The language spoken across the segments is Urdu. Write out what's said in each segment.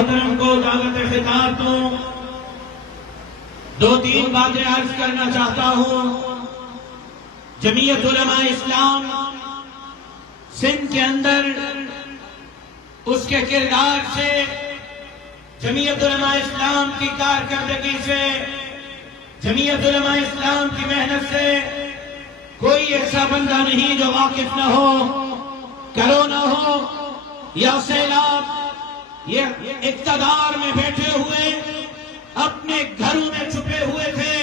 محترم کو دعوت خطاب دوں، دو تین باتیں عرض کرنا چاہتا ہوں۔ جمعیت علماء اسلام سندھ کے اندر اس کے کردار سے، جمعیت علماء اسلام کی کارکردگی سے، جمعیت علماء اسلام کی محنت سے کوئی ایسا بندہ نہیں جو واقف نہ ہو۔ کرونا ہو یا سیلاب، یہ اقتدار میں بیٹھے ہوئے اپنے گھروں میں چھپے ہوئے تھے،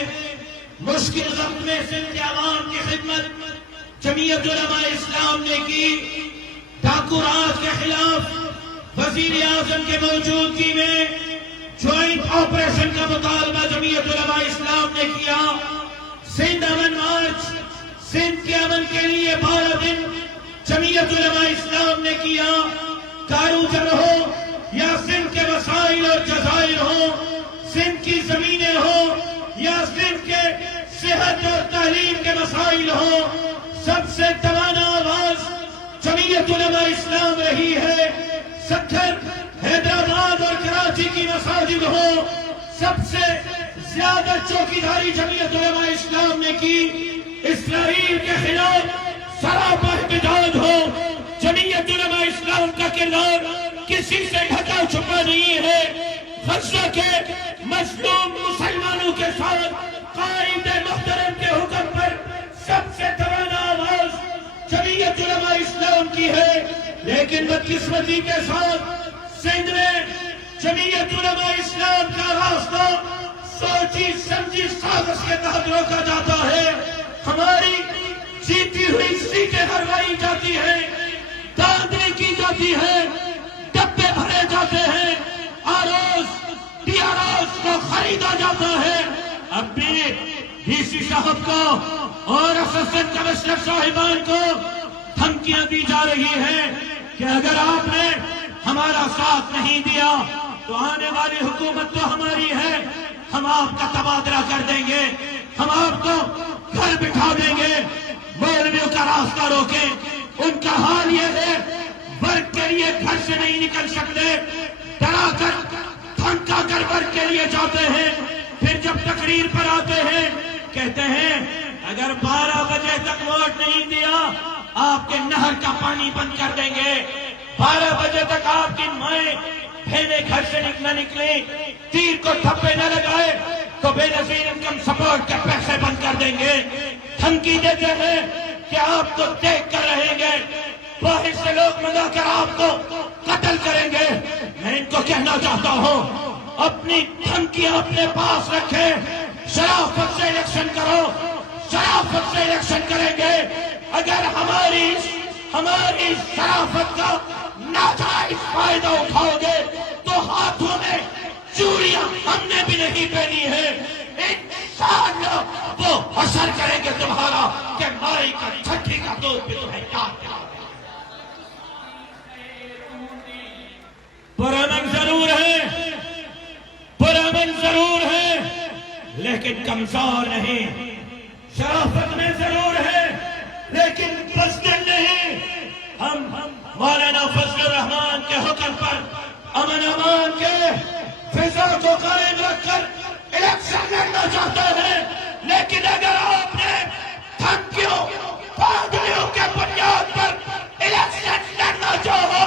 مشکل وقت میں سندھ کے عوام کی خدمت جمعیت علماء اسلام نے کی۔ ڈاکو راج کے خلاف وزیر اعظم کے موجودگی میں جوائنٹ آپریشن کا مطالبہ جمعیت علماء اسلام نے کیا۔ سندھ امن مارچ، سندھ کے امن کے لیے 12 دن جمعیت علماء اسلام نے کیا۔ کارو جر ہو یا سندھ کے وسائل اور جزائر ہو، سندھ کی زمینیں ہو یا سندھ کے صحت اور تعلیم کے مسائل ہو، سب سے توانا آواز جمعیت علماء اسلام رہی ہے۔ سکھر، حیدرآباد اور کراچی کی مساجد ہو، سب سے زیادہ چوکیداری جمعیت علماء اسلام نے کی۔ اسرائیل کے خلاف سراپا احتجاج ہو، جمعیت علماء اسلام کا کردار کسی سے ڈھکا چھپا نہیں ہے۔ غزہ کے مظلوم مسلمانوں کے ساتھ قائد محترم کے حکم پر سب سے توانا آواز جمعیت علماء اسلام کی ہے۔ لیکن بدقسمتی کے ساتھ سندھ میں جمعیت علماء اسلام کا راستہ سوچی سمجھی سازش کے تحت روکا جاتا ہے۔ ہماری جیتی ہوئی سیٹیں ہروائی جاتی ہیں، داندلی کی جاتی ہے، ڈبے بھرے جاتے ہیں، ٹی آر اوز کو خریدا جاتا ہے۔ اب بھی ڈی سی صاحب کو اور اسسٹنٹ کمشنر صاحبان کو دھمکیاں دی جا رہی ہیں کہ اگر آپ نے ہمارا ساتھ نہیں دیا تو آنے والی حکومت تو ہماری ہے، ہم آپ کا تبادلہ کر دیں گے، ہم آپ کو گھر بٹھا دیں گے، مولویوں کا راستہ روکیں۔ ان کا حال یہ ہے، ورک کے لیے گھر سے نہیں نکل سکتے، ڈرا کر دھمکا کر ورک کے لیے جاتے ہیں، پھر جب تقریر پر آتے ہیں کہتے ہیں اگر 12 بجے تک ووٹ نہیں دیا آپ کے نہر کا پانی بند کر دیں گے، 12 بجے تک آپ کی مائیں بہنیں گھر سے نہ نکلیں، تیر کو تھپے نہ لگائے تو بے نظیر انکم سپورٹ کے پیسے بند کر دیں گے۔ دھمکی دیتے ہیں کہ آپ کو دیکھ کر رہیں گے، باہر سے لوگ منگا کر آپ کو قتل کریں گے۔ میں ان کو کہنا چاہتا ہوں اپنی دھمکیاں اپنے پاس رکھیں، شرافت سے الیکشن کرو، شرافت سے الیکشن کریں گے۔ اگر ہماری شرافت کا ناجائز فائدہ اٹھاؤ گے تو ہاتھوں میں چوڑیاں ہم نے بھی نہیں پہنی ہے، انشاءاللہ وہ حشر کریں گے تمہارا کہ مائی کا چھٹی کا دودھ بھی تمہیں یاد دلا۔ پرامن ضرور ہے، پرامن ضرور ہے، لیکن کمزور نہیں۔ شرافت میں ضرور ہے لیکن بزدل نہیں۔ ہم مولانا فضل الرحمان کے حکم پر امن امان کے فضا کو قائم رکھ کر الیکشن لڑنا چاہتے ہیں، لیکن اگر آپ نے دھمکیوں پادریوں کے بنیاد پر الیکشن لڑنا چاہو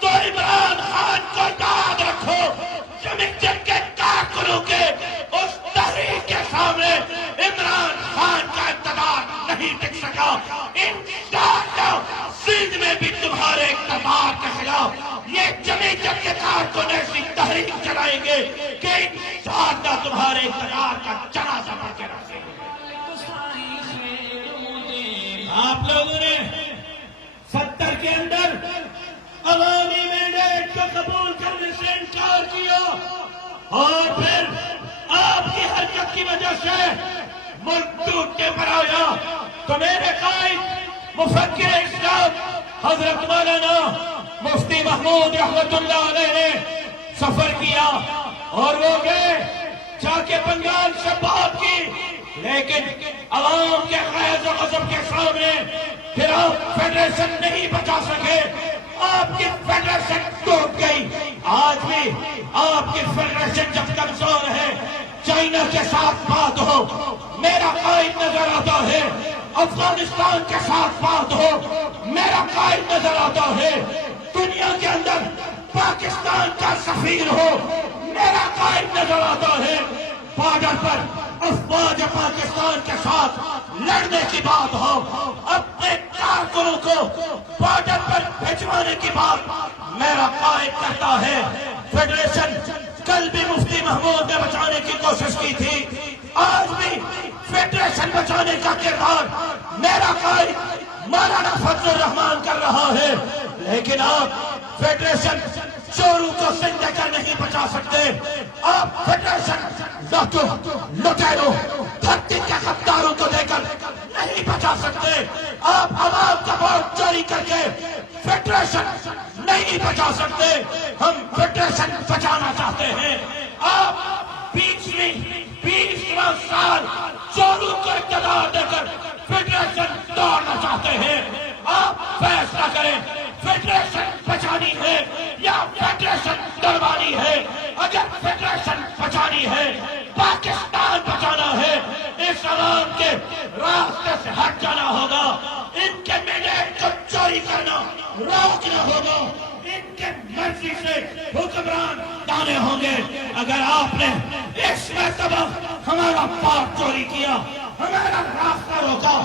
تو عمران خان کو یاد رکھو، جمعیت کے کارکنوں کے اس تحریک کے سامنے عمران خان کا اقتدار نہیں ٹک سکا۔ انشاءاللہ سندھ میں بھی تمہارے اقتدار کے خلاف یہ جمعیت کے کارکن ایسی تحریک چلائیں گے کہ انشاءاللہ تمہارے اقتدار کا جنازہ پڑھ کے رکھیں گے۔ آپ لوگوں نے 70 کے اندر عوامی مینڈیٹ کو قبول کرنے سے انکار کیا اور پھر آپ کی حرکت کی وجہ سے ملک ٹوٹنے پر آیا، تو میرے قائد مفکر اسلام حضرت مولانا مفتی محمود رحمت اللہ علیہ نے سفر کیا اور وہ گئے، جا کے بنگال سے بات کی، لیکن عوام کے غیظ و غضب کے سامنے پھر آپ فیڈریشن نہیں بچا سکے، آپ کی فیڈریشن ٹوٹ گئی. آج بھی آپ کی فیڈریشن جب کمزور ہے، چائنا کے ساتھ بات ہو میرا قائد نظر آتا ہے، افغانستان کے ساتھ بات ہو میرا قائد نظر آتا ہے، دنیا کے اندر پاکستان کا سفیر ہو میرا قائد نظر آتا ہے، بارڈر پر افواج پاکستان کے ساتھ لڑنے کی بات ہو، اپنے کارکنوں کو بارڈر پر بھجوانے کی بات میرا قائد کرتا ہے. فیڈریشن کل بھی مفتی محمود نے بچانے کی کوشش کی تھی، آج بھی فیڈریشن بچانے کا کردار میرا قائد مولانا فضل الرحمان کر رہا ہے. لیکن آپ فیڈریشن چوروں کو زندہ کر نہیں بچا سکتے، آپ فیڈریشن لٹیروں دھرتی کے غداروں کو دے کر نہیں بچا سکتے، آپ عوام کا ووٹ چوری کر کے فیڈریشن نہیں بچا سکتے. ہم فیڈریشن بچانا چاہتے ہیں. آپ 20واں سال چوروں کو اقتدار دے کر فیڈریشن توڑنا چاہتے ہیں. آپ فیصلہ کریں، فیڈریشن بچانی ہے یا فیڈریشن توڑوانی ہے. اگر فیڈریشن بچانی ہے، پاکستان بچانا ہے، اس عوام کے راستے سے ہٹ جانا ہوگا، ان کے مینڈیٹ کو چوری کرنا روکنا ہوگا، ان کے مرضی سے حکمران لانے ہوں گے. اگر آپ نے اس مرتبہ ہمارا پاک چوری کیا، ہمارا راستہ روکا،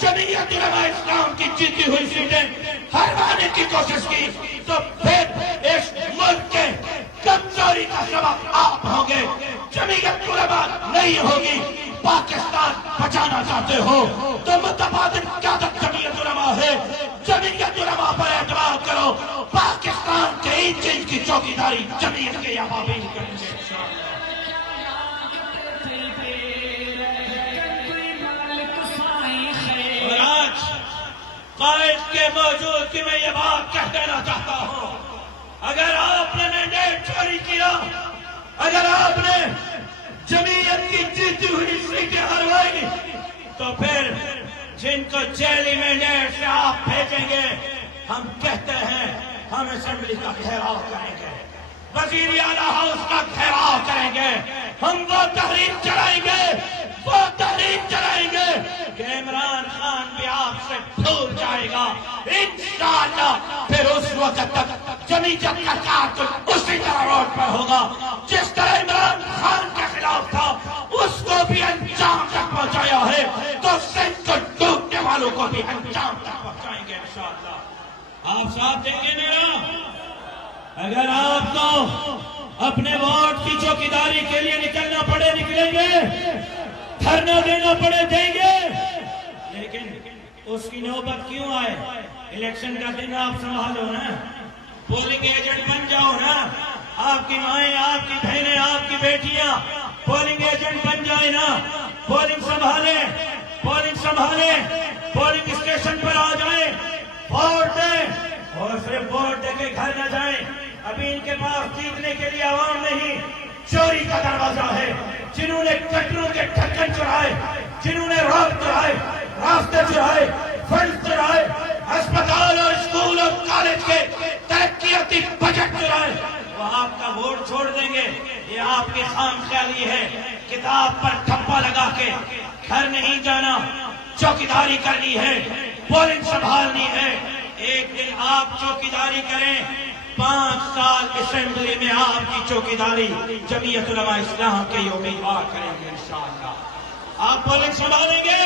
جمعیت علماء اسلام کی جیتی ہوئی سیٹیں ہروانے کی کوشش کی، تو پھر اس ملک کے کمزوری کا سبب آپ ہوں گے، جمعیت علماء نہیں ہوگی. پاکستان بچانا چاہتے ہو تو متبادل قیادت جمعیت علماء ہے، جمعیت علماء پر اعتماد کرو. پاکستان کے انجن کی چوکیداری جمعیت کے ابابیل کریں گے. اور آج قائد کے موجود کی میں یہ بات کہہ دینا چاہتا ہوں، اگر آپ نے مینڈیٹ چوری کیا، اگر آپ نے جمعیت کی جیتی ہوئی سیٹیں ہروائی، تو پھر جن کو جیلی مینڈیٹ سے آپ بھیجیں گے، ہم کہتے ہیں ہم اسمبلی کا گھیراؤ کریں گے، وزیر اعلیٰ ہاؤس کا گھیراؤ کریں گے، ہم وہ تحریک چلائیں گے کہ عمران خان بھی آپ سے دور جائے گا انشاءاللہ. پھر اس وقت تک جمعیت کا کارکن اسی طرح روڈ پر ہوگا جس طرح عمران خان کے خلاف تھا، اس کو بھی انجام تک پہنچایا ہے تو سندھ کو ڈوبنے والوں کو بھی انجام تک پہنچائیں گے انشاءاللہ. آپ ساتھ دیں گے میرا؟ اگر آپ کو اپنے ووٹ کی چوکیداری کے لیے نکلنا پڑے نکلیں گے، دھرنا دینا پڑے دیں گے، لیکن اس کی نوبت کیوں آئے؟ الیکشن کا دن آپ سنبھالو نا، پولنگ ایجنٹ بن جاؤ نا، آپ کی مائیں، آپ کی بہنیں، آپ کی بیٹیاں پولنگ ایجنٹ بن جائیں نا، پولنگ سنبھالیں، پولنگ اسٹیشن پر آ جائیں، ووٹ دیں، اور صرف ووٹ دے کے گھر نہ جائیں. ابھی ان کے پاس جیتنے کے لیے عوام نہیں، چوری کا دروازہ ہے. جنہوں نے کٹروں کے ڈھکن چرائے، جنہوں نے روڈ چرائے، راستے چرائے، فنڈ چرائے، ہسپتال اور اسکول اور کالج کے ترقیاتی بجٹ چرائے، وہ آپ کا ووٹ چھوڑ دیں گے. یہ آپ کی خام خیالی ہے. کتاب پر ٹھپا لگا کے گھر نہیں جانا، چوکیداری کرنی ہے، پولنگ سنبھالنی ہے. ایک دن آپ چوکیداری کریں، 5 سال اسمبلی میں آپ کی چوکیداری جمعیت علماء اسلام کے امیدوار کریں گے انشاءاللہ. آپ پولنگ سنبھالیں گے،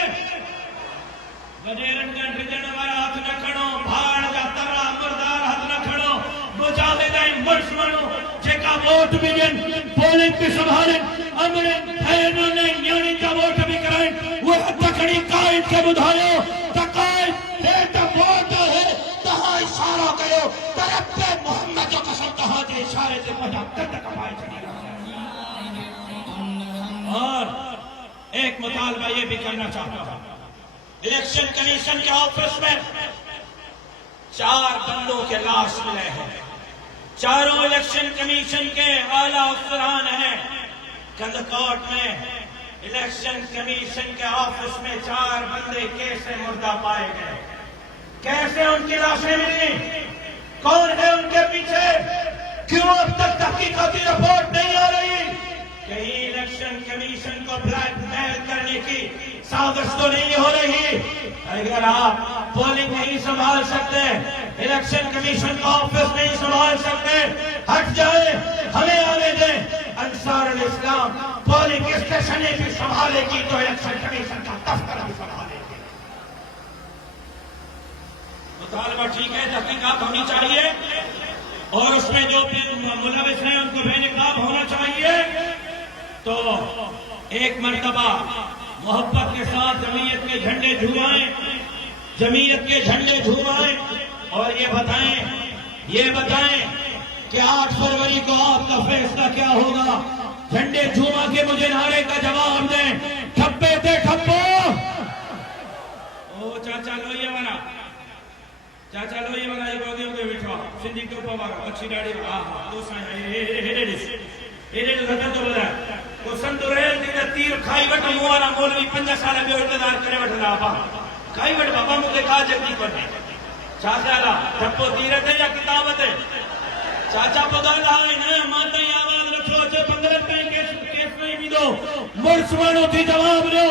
وزیرن گنڈ ریجن والا ہاتھ نہ کھڑو، بھاڑ کا ترا مردار ہاتھ نہ کھڑو، مجاہدین مرشمنو جے کا ووٹ بھی دن پولنگ بھی سنبھالیں، امرین بھینوں نے نیونی کا ووٹ بھی کرائیں، وہ تکڑی قائد کے بدھائیو تقائد دیتا ووٹ ہے تہاں اشارہ کرو، طرف پہ محمد جو قسم تہاں جے اشارے سے پہنچا تک کپائے چلی رہا. اور ایک مطالبہ یہ بھی کرنا چاہتا ہوں، الیکشن کمیشن کے آفس میں 4 بندوں کے لاش ملے ہیں، چاروں الیکشن کمیشن کے اعلیٰ افسران ہیں. کندکوٹ میں الیکشن کمیشن کے آفس میں 4 بندے کیسے مردہ پائے گئے، کیسے ان کی لاشیں ملی؟ کون ہے ان کے پیچھے؟ کیوں اب تک تحقیقاتی رپورٹ نہیں آ رہی؟ کہیں الیکشن کمیشن کو بلیک میل کرنے کی سازش تو نہیں ہو رہی؟ اگر آپ پولنگ نہیں سنبھال سکتے، الیکشن کمیشن کا آفس نہیں سنبھال سکتے، ہٹ جائے، ہمیں آنے دیں۔ انصار الاسلام پولنگ اسٹیشن بھی سنبھالے گی تو الیکشن کمیشن کا دفتر بھی سنبھالے گی۔ مطالبہ ٹھیک ہے، تحقیقات ہونی چاہیے اور اس میں جو ملوث ہیں ان کو بے نقاب ہونا چاہیے۔ تو ایک مرتبہ محبت کے ساتھ جمعیت کے جھنڈے جھومائیں، جمعیت کے جھنڈے جھومائیں اور یہ بتائیں کہ 8 فروری کو آپ کا فیصلہ کیا ہوگا۔ جھنڈے جھوما کے مجھے نعرے کا جواب دیں، ٹھپے تھے ٹھپو۔ او چاچا لوئیے والا، چاچا لوئیے والا یہ بودیوں کے بٹھوا سندھی کے اوپر والا اچھی ڈاڑی دوسرا تو بولا وہ سندوریل دی تیر کھائی وٹ موارا مولوی 5 سال میں انتظار کرے وٹھلا با کھائی وٹ بابا مجھے کہا جلدی کرنے چاچا لا ٹھپو تیرے تے یا کتابت ہے چاچا پگا لائی نہ ماتا ہی آواز رکھو چے 15 کیس نہیں بھی دو مرسمانو تھی جواب دو